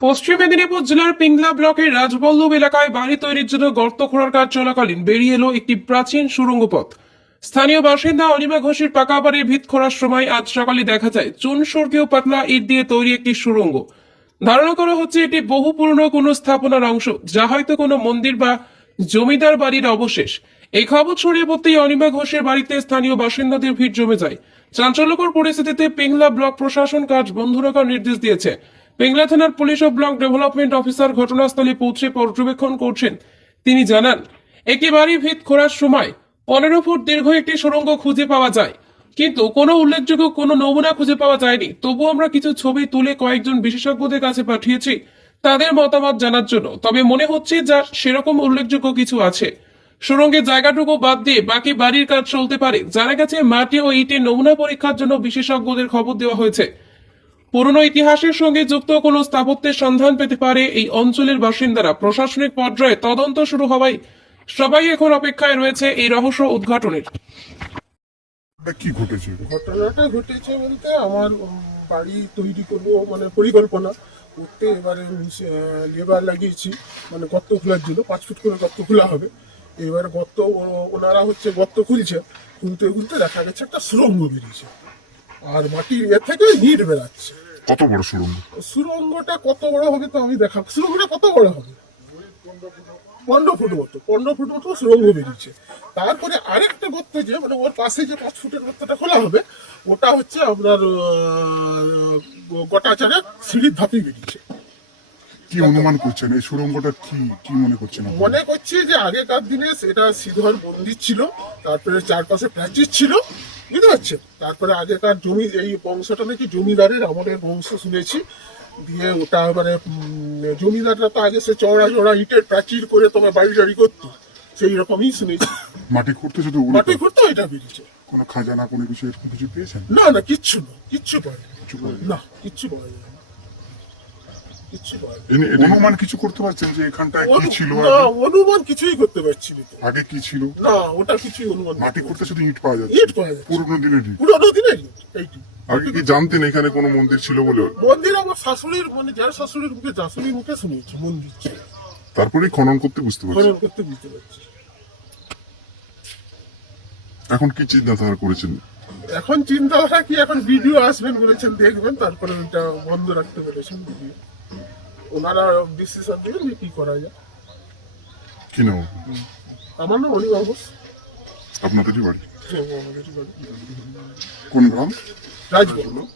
পশ্চিম মেদিনীপুর জেলার পিংলা ব্লকের রাজবল্লভ এলাকায় বাড়ি তৈরির জন্য গর্ত খোঁড়ার কাজ চলাকালীন বেরিয়ে এলো একটি প্রাচীন সুড়ঙ্গ পথ স্থানীয় বাসিন্দা অনিমা ঘোষের পাকা বাড়ির ভিত খোঁড়ার সময় আজ সকালে দেখা যায়, চুন স্বর্গীয় পাতলা ইট দিয়ে তৈরি একটি সুড়ঙ্গ ধারণা করা হচ্ছে এটি বহু পুরনো কোনো স্থাপনার অংশ, যা হয়তো কোনো মন্দির বা জমিদার বাড়ির অবশেষ। এই খবর ছড়িয়ে পড়তেই অনিমা ঘোষের বাড়িতে স্থানীয় বাসিন্দাদের ভিড় জমে যায়। চাঞ্চল্যকর পরিস্থিতিতে পিংলা ব্লক প্রশাসন কাজ বন্ধ রাখার নির্দেশ দিয়েছে। পিংলা থানার পুলিশ ও ব্লক ডেভেলপমেন্ট অফিসার ঘটনাস্থলে পৌঁছে পর্যবেক্ষণ করছেন। তিনি জানান বাড়ি ভিত খোঁড়ার সময় পনেরো ফুট দীর্ঘ একটি সুড়ঙ্গ খুঁজে পাওয়া যায়। কিন্তু কোনো উল্লেখযোগ্য কোনো নমুনা খুঁজে পাওয়া যায়নি। তবু আমরা কিছু ছবি তুলে কয়েকজন বিশেষজ্ঞদের কাছে পাঠিয়েছি তাদের মতামত জানার জন্য। তবে মনে হচ্ছে যা সেরকম উল্লেখযোগ্য কিছু আছে। সুড়ঙ্গের জায়গাটুকু বাদ দিয়ে বাকি বাড়ির কাজ চলতে পারে। জানা গেছে মাটি ও ইটের নমুনা পরীক্ষার জন্য বিশেষজ্ঞদের খবর দেওয়া হয়েছে। পুরনো ইতিহাসের সঙ্গে যুক্ত কোনো স্থাপত্যের সন্ধান পেতে পারে এই অঞ্চলের বাসিন্দারা। প্রশাসনিক পর্যায়ে তদন্ত শুরু হওয়ায় সবাই এখন অপেক্ষায় রয়েছে এই রহস্য উদ্ঘাটনের। কি ঘটেছে? ঘটনাটা ঘটেছে বলতে আমার বাড়ি তৈরি করব মানে পরিকল্পনা করতে এবারে লেবার লাগিয়েছি। মানে গর্ত খোলার জন্য পাঁচ ফুট করে গর্ত খোলা হবে। এবারে গর্ত ও- ওনারা হচ্ছে গর্ত খুলছে খুলতে খুলতে দেখা গেছে একটা সুরঙ্গ বেরিয়েছে। আর মাটির এ থেকে হিট বেরাচ্ছে কত বড় সুড়ঙ্গ? সুরঙ্গটা কত বড় হবে তো আমি দেখা সুরঙ্গটা কত বড় হবে? পনেরো ফুট মতো। পনেরো ফুট মতো সুরঙ্গ বেরিয়েছে। তারপরে আরেকটা গর্ত যে মানে ওর পাশে যে পাঁচ ফুটের গর্তটা খোলা হবে ওটা হচ্ছে আপনার আহ, গোটা চারে সিঁড়ির ধাপি বেরিয়েছে। কি অনুমান করছেন? এই সুড়ঙ্গটা কি কি মনে করছেন? মনে করছি যে আগেকার দিনে সেটা শ্রীধর মন্দির ছিল তারপরে চারপাশে প্রাচীর ছিল বুঝতে পারছেন তারপরে আগেকার জমি এই বংশটা নাকি জমিদারের আমাদের বংশ শুনেছি দিয়ে ওটা মানে জমিদাররা তো আগে সে চওড়া চড়া ইটের প্রাচীর করে তোমার বাড়ি টাড়ি করতো সেই রকমই শুনেছি। মাটি খুঁড়তে শুধু মাটি খুঁড়তে এটা বেরিয়েছে। কোনো খাজানা কোনো কিছু এরকম কিছু পেয়েছেন? না না কিচ্ছু না কিচ্ছু পায় না কিচ্ছু পাওয়া যায় না কিচ্ছু পাওয়া যায় যায়নি। অনুমান কিছু করতে পারছেন যে এখানটায় কি ছিল অনুমান কিছুই করতে পারছি আগে কি ছিল? না ওটা কিছুই অনুমান মাটি করতে শুধু ইট পাওয়া যাচ্ছে। ইট পাওয়া যাচ্ছে। পুরোনো দিনের ইট। পুরোনো দিনের এইটি আগে কি জানতেন এখানে কোনো মন্দির ছিল বলে? মন্দির আমার শাশুড়ির মানে যার শাশুড়ির মুখে শাশুড়ির মুখে শুনেছি মন্দির ছিল। তারপরেই খনন করতে বুঝতে পারছি। খনন করতে বুঝতে পারছি। এখন কি চিন্তাধারা করেছেন? এখন চিন্তা চিন্তাধারা কি? এখন ভিডিও আসবেন বলেছেন দেখবেন তারপরে ওইটা বন্ধ রাখতে পেরেছেন ভিডিও ওনারা ডিসিশন দেবেন কি করা যায়? কি নাম আমার নাম অনিল ঘোষ আপনাদেরই বাড়ি? কোন গ্রাম? রাজবল্লভ